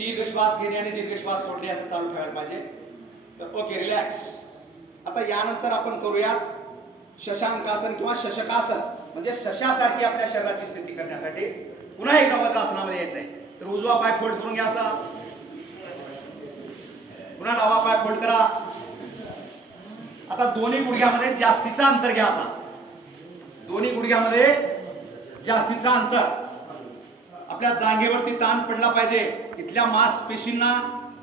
दीर्घ श्वास घेणे आणि दीर्घ श्वास सोडणे असं चालू ठेवायला पाहिजे. तर ओके, रिलॅक्स. आता यानंतर आपण करूया शशांकासन किंवा शशकासन, म्हणजे सशासारखी आपल्या शरीराची स्थिती करण्यासाठी पुन्हा एकदा वज्रासनामध्ये यायचंय. तर उजवा पाय फोल्ड करून घ्या असा, पुन्हा डावा पाय फोल्ड करा. आता दोन्ही गुडघ्यामध्ये जास्तीचा अंतर घ्या असा, दोन्ही गुडघ्यामध्ये जास्तीचा अंतर. आपल्या जागेवरती ताण पडला पाहिजे, इथल्या मांसपेशींना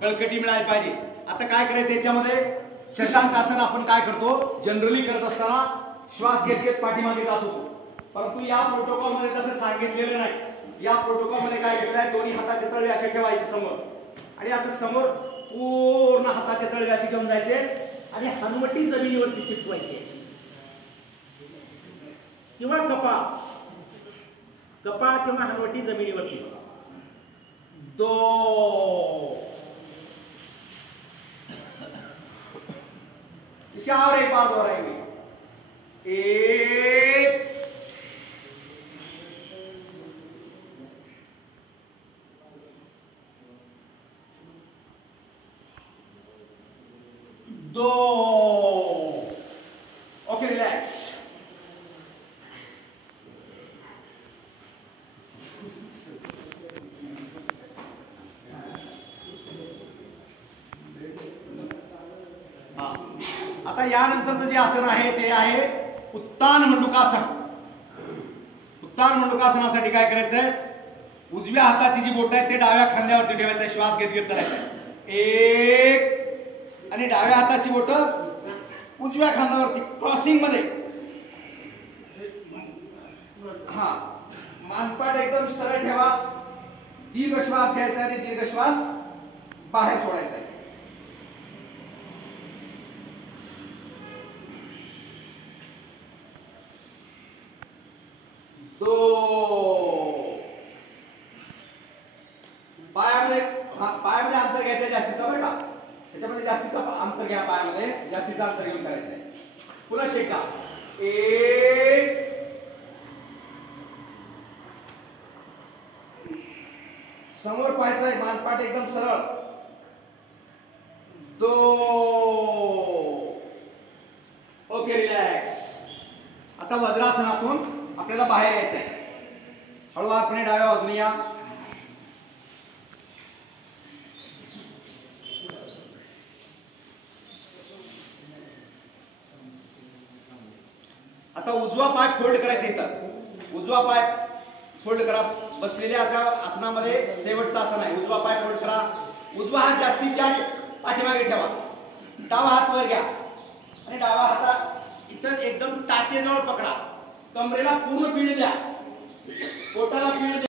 बळकटी मिळाली पाहिजे. आता काय करायचं याच्यामध्ये, शशांकासन आपण काय करतो, जनरली करत असताना श्वास घेत घेत पाठीमागे जात होतो, परंतु या प्रोटोकॉल मध्ये तसं सांगितलेलं नाही. या प्रोटोकॉल मध्ये काय केलंय, दोन्ही हाताचे तळवे असे ठेवायचे समोर आणि असं समोर पूर्ण हाताचे तळवे असे घेऊन जायचे आणि हनुवटी जमिनीवरती चिटकवायचे किंवा कपाळ किंवा हनुवटी जमिनीवरती. और एक बार दोहराएंगे. 1 2. Okay, relax. आता यानंतरचं जे आसन आहे ते आहे उत्तान मंडूकासन. उत्तान मंडूकासनासाठी काय करायचंय, उजव्या हाताची जी बोट आहे ते डाव्या खांद्यावरती ठेवायचं, श्वास घेत घेत चालायचं. 1 आणि डाव्या हाताची बोट उजव्या खांद्यावरती क्रॉसिंग मध्ये. हा, मानपाट एकदम सरळ ठेवा. दीर्घ श्वास घ्यायचा आणि दीर्घ श्वास बाहेर सोडायचा. 2. पायामध्ये अंतर घ्यायचं जास्तीचं बरं का, त्याच्यामध्ये जास्तीचं अंतर घ्या, पायामध्ये जास्तीचं अंतर घेऊन करायचंय. पुन्हा शेका. 1 समोर पाहायचंय, मानपाट एकदम सरळ. 2. Okay, relax. आता वज्रासनातून आपल्याला बाहेर यायचंय. हळूवारपणे डाव्या बाजूने या. आता उजवा पाय फोल्ड करायचा. इथं उजवा पाय फोल्ड करा. बसलेल्या आता आसनामध्ये शेवटचं आसन आहे. उजवा पाय फोल्ड करा. उजवा हात जास्तीत जास्त पाठीमागे ठेवा. डावा हात वर घ्या आणि डावा हात इथं एकदम टाचेजवळ पकडा. कमरेला पूर्ण पीळ द्या, पोटाला पीळ द्या.